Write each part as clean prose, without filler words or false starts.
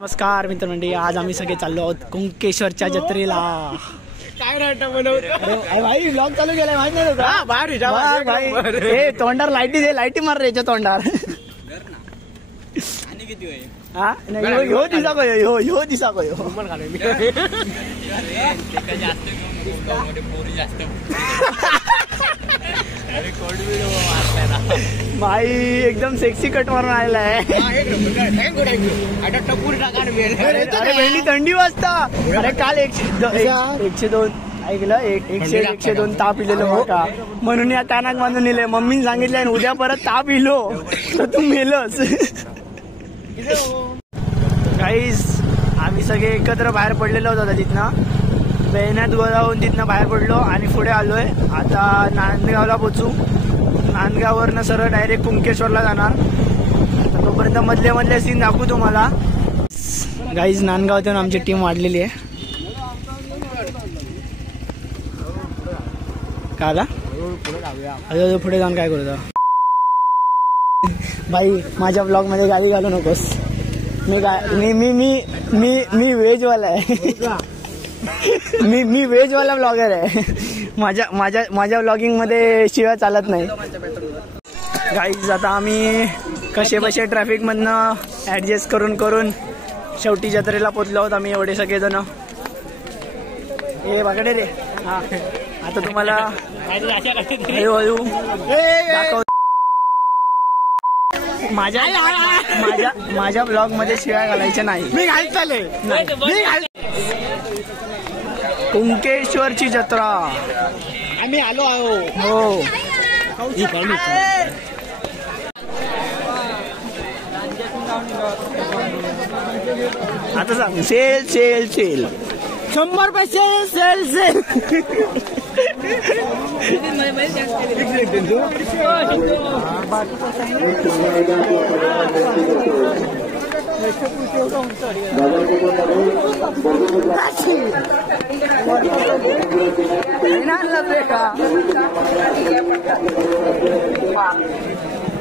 नमस्कार मित्रमंडळी, आज आम्ही सगळे चाललो आहोत कुंकेश्वरच्या जत्रेला. काय भाई ब्लॉग चालू केलाय माहित नाही होता. भाई हे तोंडार लाईटी दे, लाईटी मार रे याच्या तोंडार. हा नाही ह्यो दिसा गयो, ह्यो दिसा गयो. भाई एकदम सेक्सी कट मारून आलेला आहे. अरे वेळी थंडी वाजता. अरे काल 102 ऐकलं, 102 ताप इलेलो मोठा म्हणून या कानाक बांधून नेले. मम्मीने सांगितलं उद्या परत ताप इलो तर तू मेलच. गाईस आम्ही सगळे एकत्र बाहेर पडलेलो होतो तिथनं. बेहनात गोदावून तिथनं बाहेर पडलो आणि पुढे आलोय. आता नांदगावला पोचू. नांदगाववरनं सरळ डायरेक्ट कुंकेश्वरला जाणार. तोपर्यंत मधले सीन दाखवू तुम्हाला. गाईज नांदगावतून आमची टीम वाढलेली आहे. काला अजून पुढे जाऊन काय करू भाई. माझ्या ब्लॉग मध्ये गाडी घालू नकोस. मी व्हेजवाला आहे. मी व्हेजवाला ब्लॉगर आहे. माझ्या ब्लॉगिंग मध्ये शिवाय चालत नाही. गाईज आता आम्ही कसे बसे ट्रॅफिक मधनं ऍडजस्ट करून शेवटी जत्रेला पोचलो आहोत आम्ही एवढे सगळेजण. हे बाकडे रे. हा आता तुम्हाला हळूहळू दाखव. माझ्या ब्लॉग मध्ये शिवाय घालायचे नाही. मी घाल चाले. कुंकेश्वरची जत्रा आम्ही आलो आहो. हो आता सांग. सेल 100 पैसे सेल.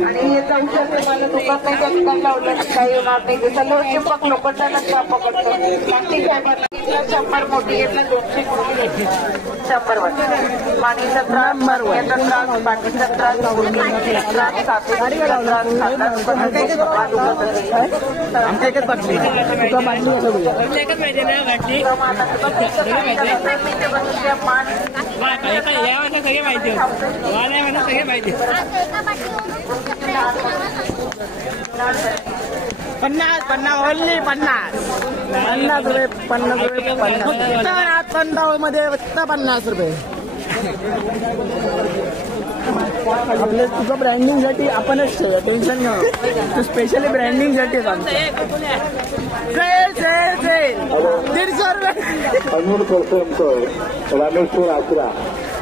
आणि जाऊ शकते मला दुकान नाही त्या ठिकाणी लावलं काही होणार नाही. जसं लोक चिंपक लोकांना पकडतो. प्लास्टिक फायबर 100 मोठी यातला 200 मोठी 100 वाटत. पाणीचा त्रास, याचा त्रास, बाकीचा त्रास, त्रास साखरेचा त्रास, आमच्या एकच बाटली तुका बाटली पन्नास ओनली 50 रुपये 50 मध्ये फक्त 50 रुपये. आपल्या तुझं ब्रँडिंग साठी आपणच ठेवूया. टेन्शन घेऊ. तू स्पेशली ब्रँडिंग साठी सांगतो. सेल 150 रुपये. अमूल% रामेश्वर आसरा.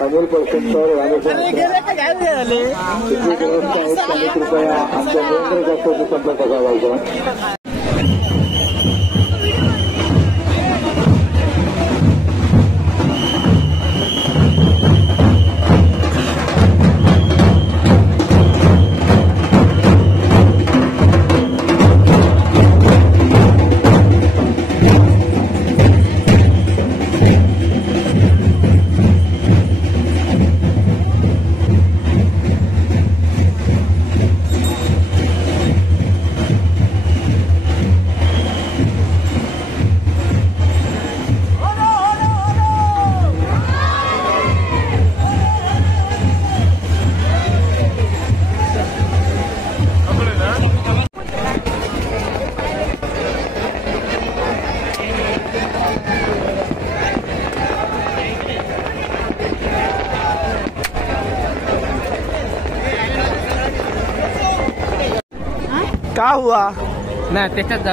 अमूल% रामेश्वर झाले. कृपया आमच्या नरेंद्र जास्त संपर्क साधायचा. का हुआ नाही त्याच्यात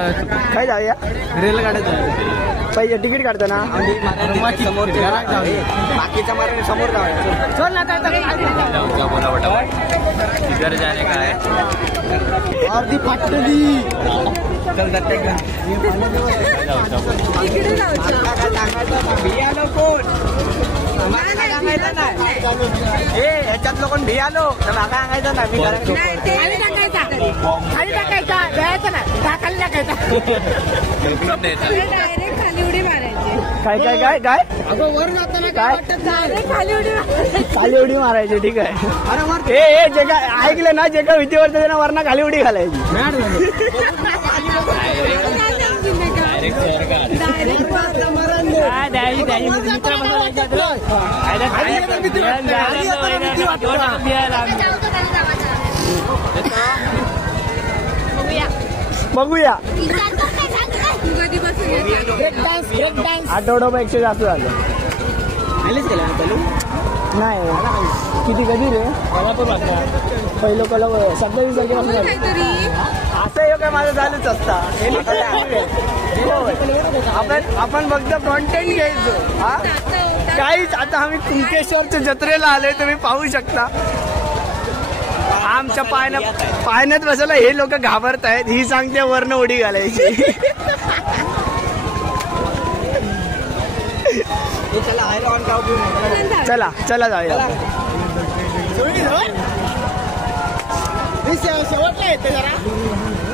काय जाऊया. रेलगाड्यात पहिले तिकीट काढताना समोर बाकीच्या मार्गाने समोर जाऊया. चल ना इधर जाने का है. अर्धी फाटली. चल जाते का भियालो कोण सांगायचं नाही. ह्याच्यातलं कोण भियालो मागा सांगायचं नाही. मी खाली टाकायचा द्यायचा डायरेक्ट खाली उडी मारायची. काय काय काय काय अगं वर जाताना काय? डायरेक्ट खाली उडी मारायची. खाली उडी मारायची. ठीक आहे. अरे वर ए जे काय ऐकलं ना, जे काय भीती वाटते ना वरना खाली उडी घालायची. बघूया. आठवड्यापेक्षा जास्त झालं. नाही किती कधी रे पहिलं कला 27 तारखेपासून असं हे काय माझं चालूच असता. आपण फक्त कॉन्टेंट घ्यायचो. हा काहीच. आता आम्ही कुंकेश्वरच्या जत्रेला आलोय, तुम्ही पाहू शकता. आमच्या पाण्यात बसायला हे लोक घाबरत आहेत. ही सांगते वरनं उडी घालायची. चला चला जाऊया. शेवटला येते जरा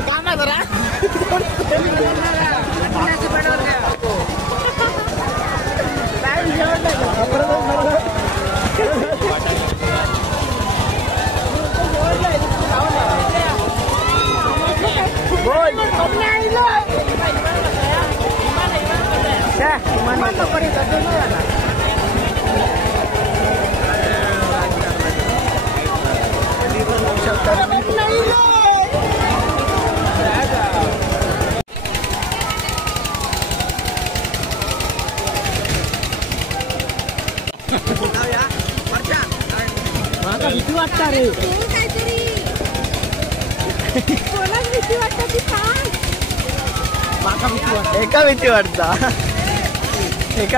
काम आहे जरा. भीती वाटत रे. एका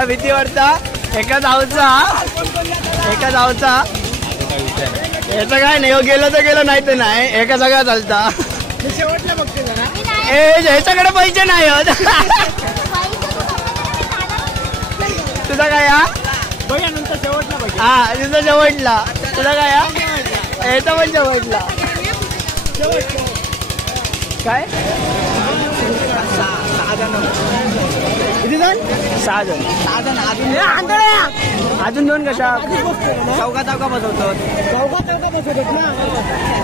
भीती वाटता. एका जाऊचा. याचं काय नाही. गेलं तर गेलं, नाही तर नाही. एका जागा चालता. शेवटला बघते जरा. ह्याच्याकडे पैसे नाही होत. तुझा काय हा? बघा नंतर शेवटला बघ. हा तुझा शेवटला. तुझा काय हा? याचा पण शेवटला. काय किती जण? 6 जण. अजून 2 कशा? चौका बसवतो.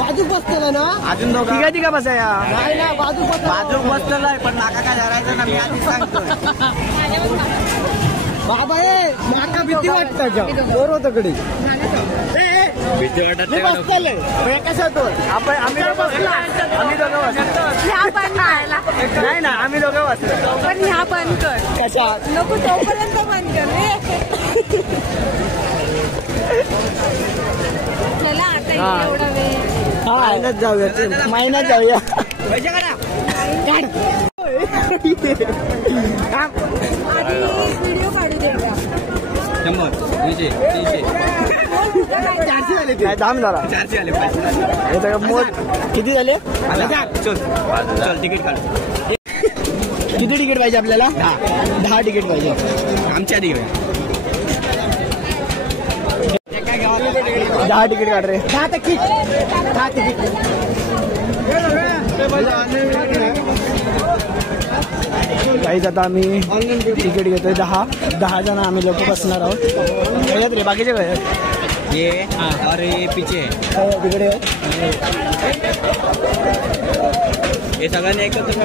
बाजू बसतो ना. अजून 2 तिघा बसाया. नाही ना बाजू बसलेला आहे, पण नाका काय धरायचं ना. मी आधी सांगतो बाबा नाका भीती वाटतं. बरोबर तकडे भीती वाटत नाही. बसतले कशा तो आम्ही दोघं नाही ना. आम्ही दोघं बसलो. पण ह्या बंद कर. कशात? नको तोपर्यंत बंद कर रे. चला आता एवढा वेळ. महिन्यात जाऊया. महिन्यात जाऊया. पैसे काढा. आधी व्हिडिओ काढू दे. 100 200 300 400 झाले ते. काय दाम झाला. 400 आले. हे मोठ किती झाले? चल तिकीट काढ. किती तिकीट पाहिजे आपल्याला? 10 तिकीट पाहिजे. आमच्या तिकडे 10 तिकीट काढ रे. 10 तिकीट. काहीच आता आम्ही तिकीट घेतोय. 10 जण आम्ही लोक बसणार आहोत. कळत रे बाकीचे काय ये और ये पीछे तिकडे हे सगळ्यांनी एकत्र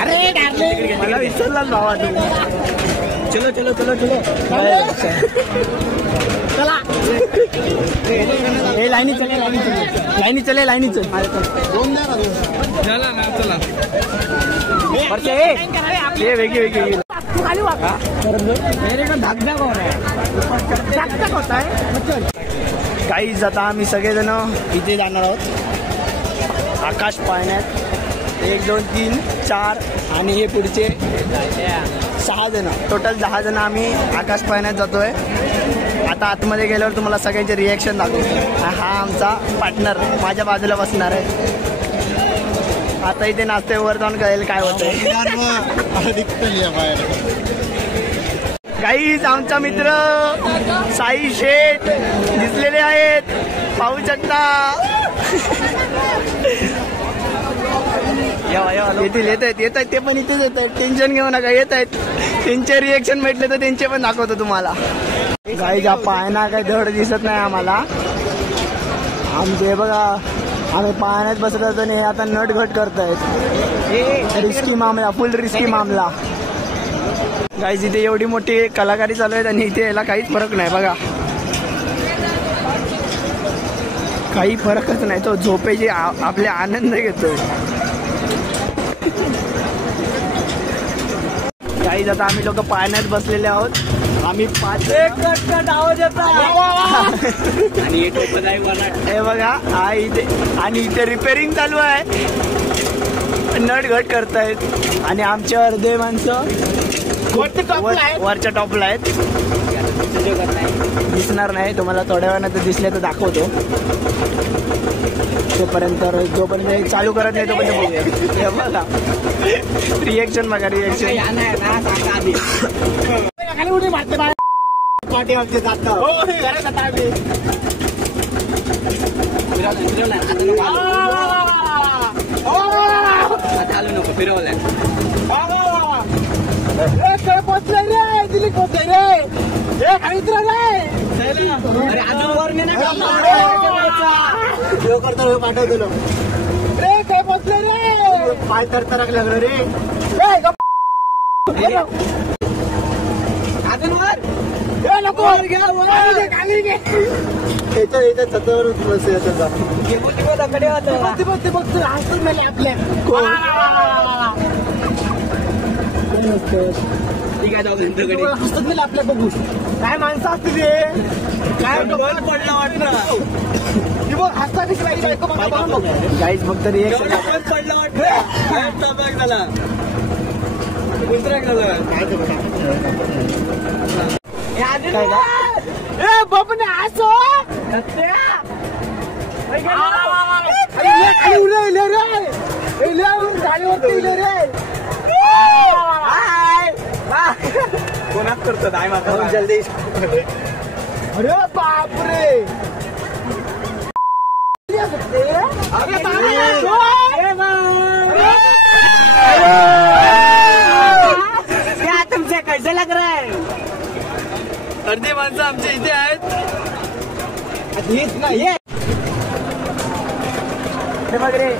अरे डार्लिंग मला विसरलाच भावा तू. चलो चलो चलो चलो. चला हे लाईनी चले. चला ना चला. हे वेगळी खाली वाका मेरे को धकधक हो रहा है. धकधक होता है. काहीच आता आम्ही सगळेजण इथे जाणार आहोत आकाश पाळण्यात. 1 2 3 4 आणि हे पुढचे 6 जण. टोटल 10 जण आम्ही आकाश पाळण्यात जातोय. आता आतमध्ये गेल्यावर तुम्हाला सगळ्यांचे रिॲक्शन दाखवतो. हा आमचा पार्टनर माझ्या बाजूला बसणार आहे. आता इथे नाचतोय. वर जाऊन कळेल काय होतंय. काहीच आमचा मित्र साई शेठ दिसलेले आहेत. पाहू शकता. येतील येत आहेत ते पण इथेच येत आहेत. टेन्शन घेऊ नका, येत आहेत. त्यांचे रिएक्शन भेटले तर त्यांचे पण दाखवतो तुम्हाला. गाईज पाहना काही धड दिसत नाही आम्हाला. आमचे बघा आम्ही पाहण्यात बसत होतो आणि हे आता नटघट करतायत. रिस्की मामला, फुल रिस्की मामला. गाईज इथे एवढी मोठी कलाकारी चालू आहेत आणि इथे याला काहीच फरक नाही बघा. काही फरकच नाही. तो झोपेची आपले आनंद घेतोय. गाईज आता आम्ही लोक पाहण्यात बसलेले आहोत. आम्ही आवाज येतो हे बघा. हा इथे आणि इथे रिपेअरिंग चालू आहे. नट घट करतायत आणि आमचे अर्धे माणसं वरच्या टॉपला आहेत. दिसणार नाही तुम्हाला, थोड्या वेळानं तर दिसले तर दाखवतो. तोपर्यंत जोपर्यंत चालू करत नाही तोपर्यंत बघूया. बघा रिएक्शन बघा, रिएक्शन. चालू नको फिरवल्या. पोचलंय रे, दिल्ली पोचलंय रे. खाली रे अरे अजून वर नाही करतो पाठवतो. रे काय पोचलंय रे. पाय तर लागलं रे. अजून वर नको खाली घे. याच्या छतावरच बसू त्याचा. बघतो हसून मेले आपल्या. ठीक आहे, हसत मेले आपल्या. बघू काय माणसं असते ते. काय पडलं वाटलं. हसता कशी गाईज फक्त रिएक्शन पडलं वाटलं. झाला बापने असो गाडीवरती रे. कोणाच करतात आहे माझा जल्दी. अरे बापरे. क्या तुमसे कैसे लग रहा है. अर्धी माणसं आमच्या इथे आहेत. नाही हे बघ रे.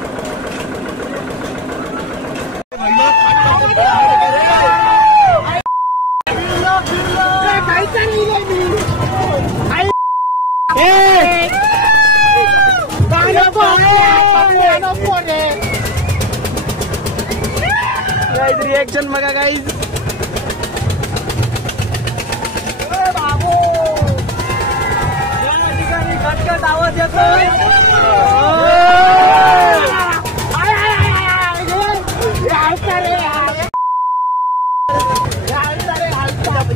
रिएक्शन बघा गाईज. कटकट आवाज येतो.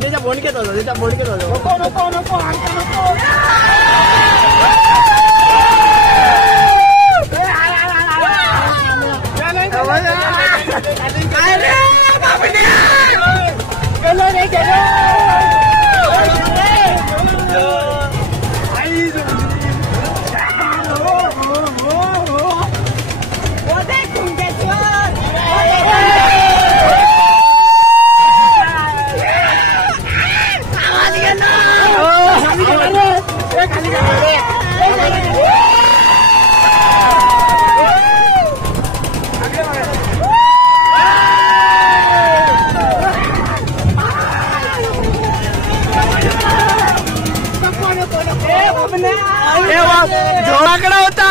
त्याच्या बोंडकेत होतो, त्याच्या बोंडकेत होतो. नको नको झोळाकडा होता.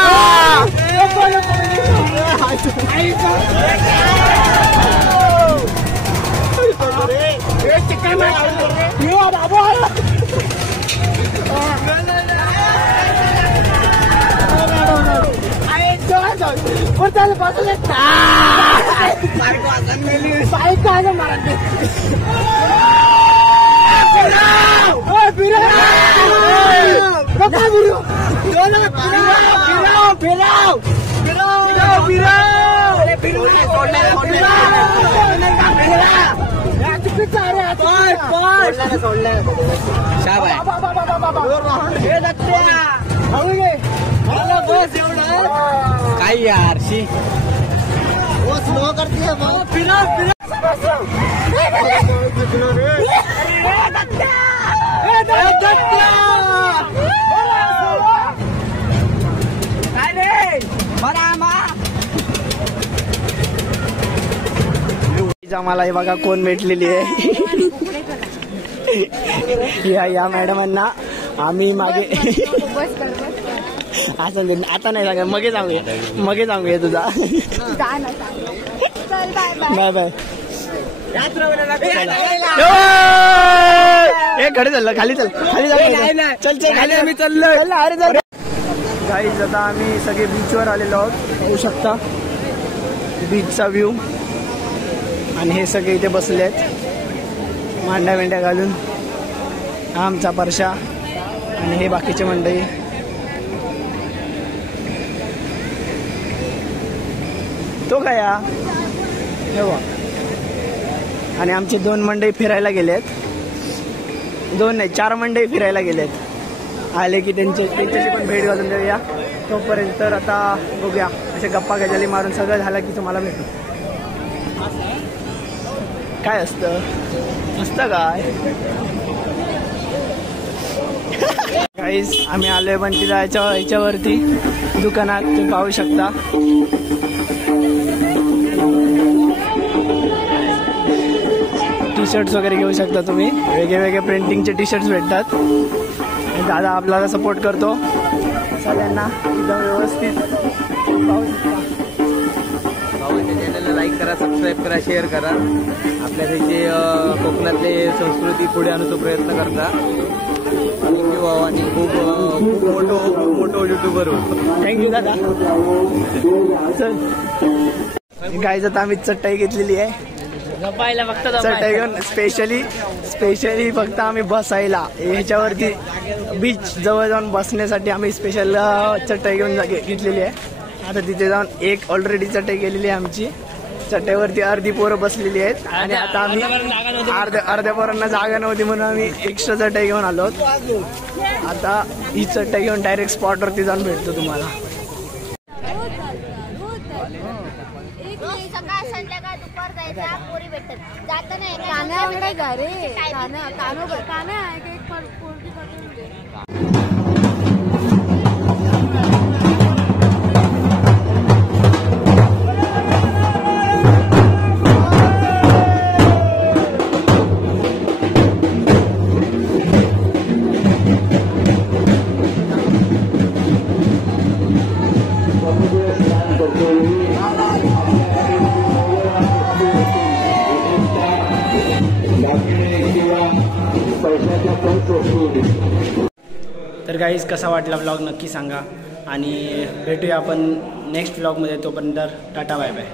चुकीचा आहे रे, सोडलं काय यार शी स्लो करते आम्हाला हे बघा कोण भेटलेली आहे. या मॅडमांना आम्ही मागे असं आता नाही सांगा मगे सांगूया तुझा. Bye bye. हे कडे चाललं खाली चल चल खाली आम्ही चाललो. अरे गाईज आता आम्ही सगळे बीचवर आलेलो आहोत. होऊ शकता बीचचा व्ह्यू. आणि हे सगळे इथे बसले आहेत मांड्या मेंढ्या घालून. हा आमचा परशा आणि हे बाकीचे मंडळी. तो काय आणि आमचे 2 मंडळी फिरायला गेलेत. 2 नाही 4 मंडळी फिरायला गेलेत. आले की त्यांच्याशी पण भेट घालून देऊया. तोपर्यंत तर आता बघूया असे गप्पा गजाली मारून सगळं झालं की तुम्हाला भेटू. काय असतं काय गाईज आम्ही आलोय पण तिला याच्यावरती दुकानात तुम्ही पाहू शकता. टी शर्ट्स वगैरे घेऊ शकता तुम्ही. वेगळे प्रिंटिंगचे टी शर्ट्स भेटतात. दादा आपल्याला सपोर्ट करतो सगळ्यांना एकदम व्यवस्थित पाहू शकता. चॅनलला लाईक करा, सबस्क्राईब करा, शेअर करा. आपल्या इथे कोकणातले संस्कृती पुढे आणण्याचा प्रयत्न करता आणि खूप मोठो युट्यूबर होतो. थँक्यू दादा. गाईज आता आम्ही चटई घेतलेली आहे. चटई घेऊन स्पेशली फक्त आम्ही बसायला ह्याच्यावरती बीच जवळ जाऊन बसण्यासाठी आम्ही स्पेशल चटई घेऊन घेतलेली आहे. आता तिथे जाऊन एक ऑलरेडी चटई गेलेली आहे आमची. चटईवरती अर्धी पोरं बसलेली आहेत आणि आता आम्ही अर्ध्या पोरांना जागा नव्हती म्हणून आम्ही एक्स्ट्रा चटई घेऊन आलो. आता ही चटई घेऊन डायरेक्ट स्पॉटवरती जाऊन भेटतो तुम्हाला. सकाळ संध्याकाळ दुपार जायचा पोरी भेटत जाताना काना जा रे काना तर गाईज कसा वाटला व्लॉग नक्की सांगा आणि भेटूया आपण नेक्स्ट व्लॉगमध्ये. तोपर्यंत टाटा बाय बाय.